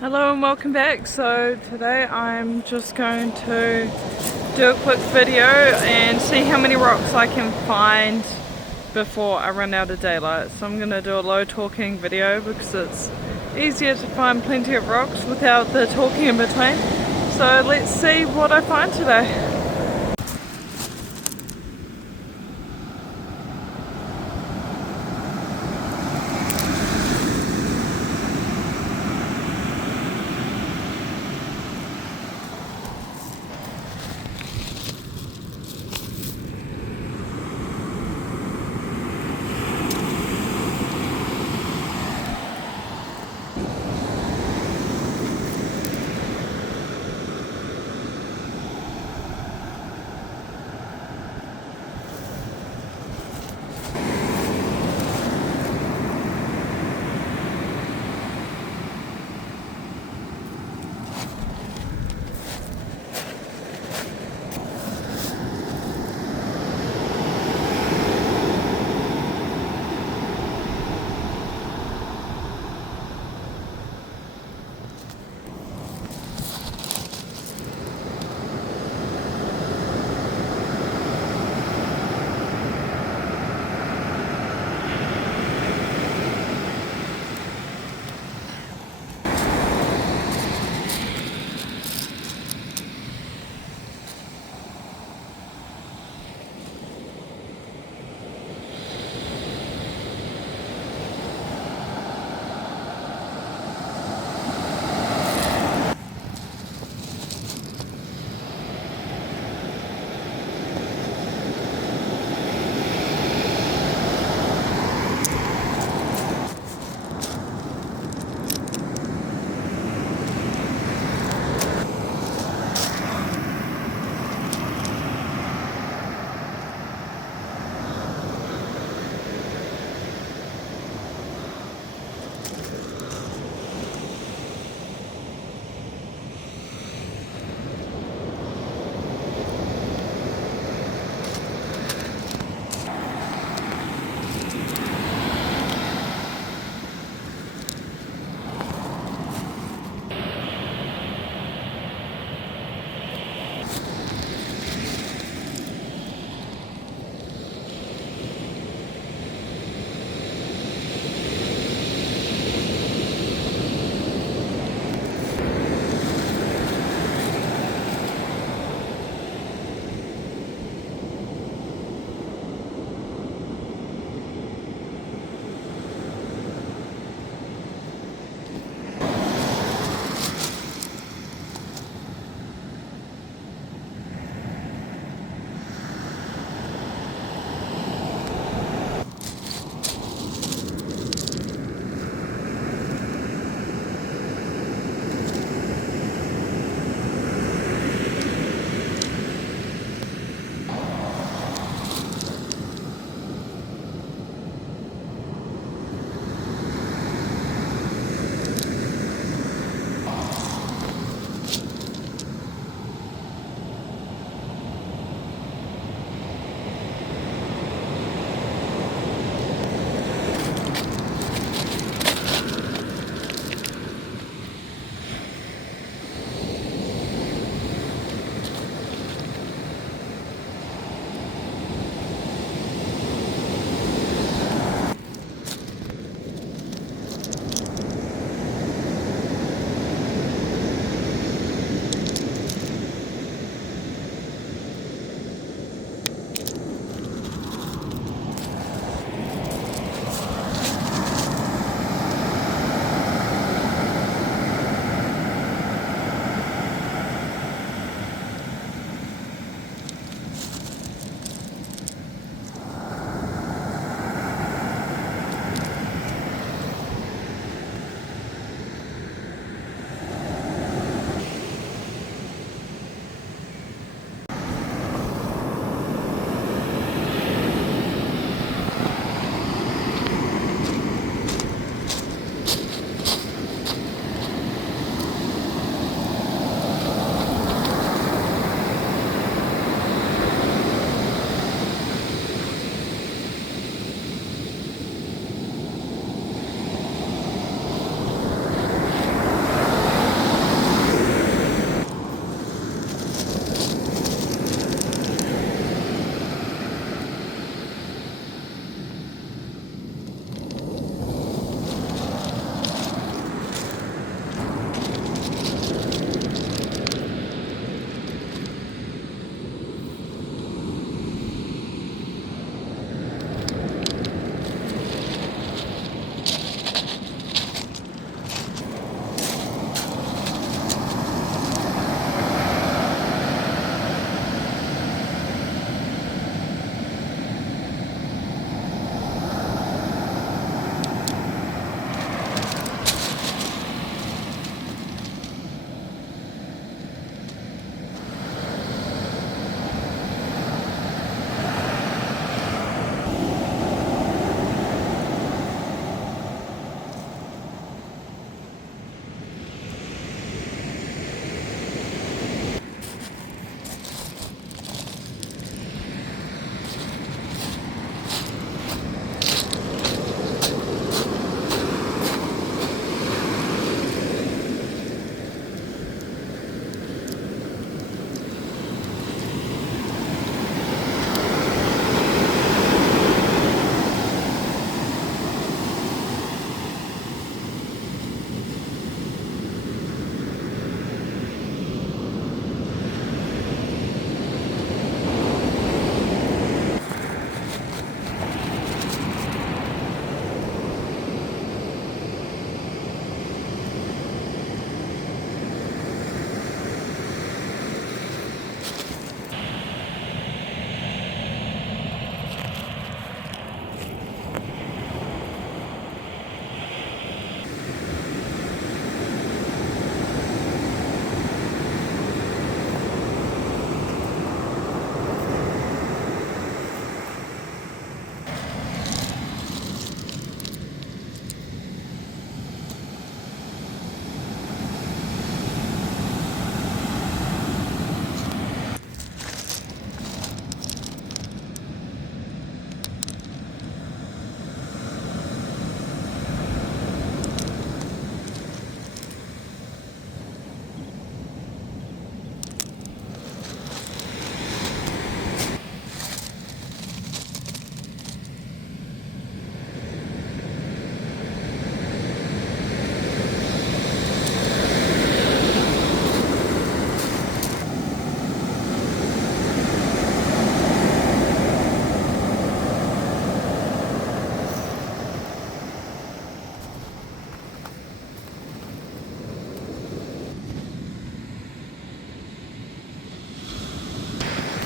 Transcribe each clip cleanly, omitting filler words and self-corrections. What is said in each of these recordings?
Hello and welcome back. So today I'm just going to do a quick video and see how many rocks I can find before I run out of daylight. So I'm going to do a low talking video because it's easier to find plenty of rocks without the talking in between. So let's see what I find today.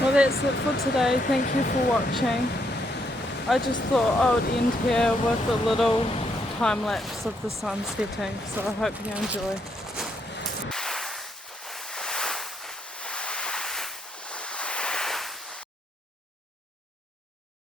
Well, that's it for today. Thank you for watching. I just thought I would end here with a little time lapse of the sun setting, so I hope you enjoy.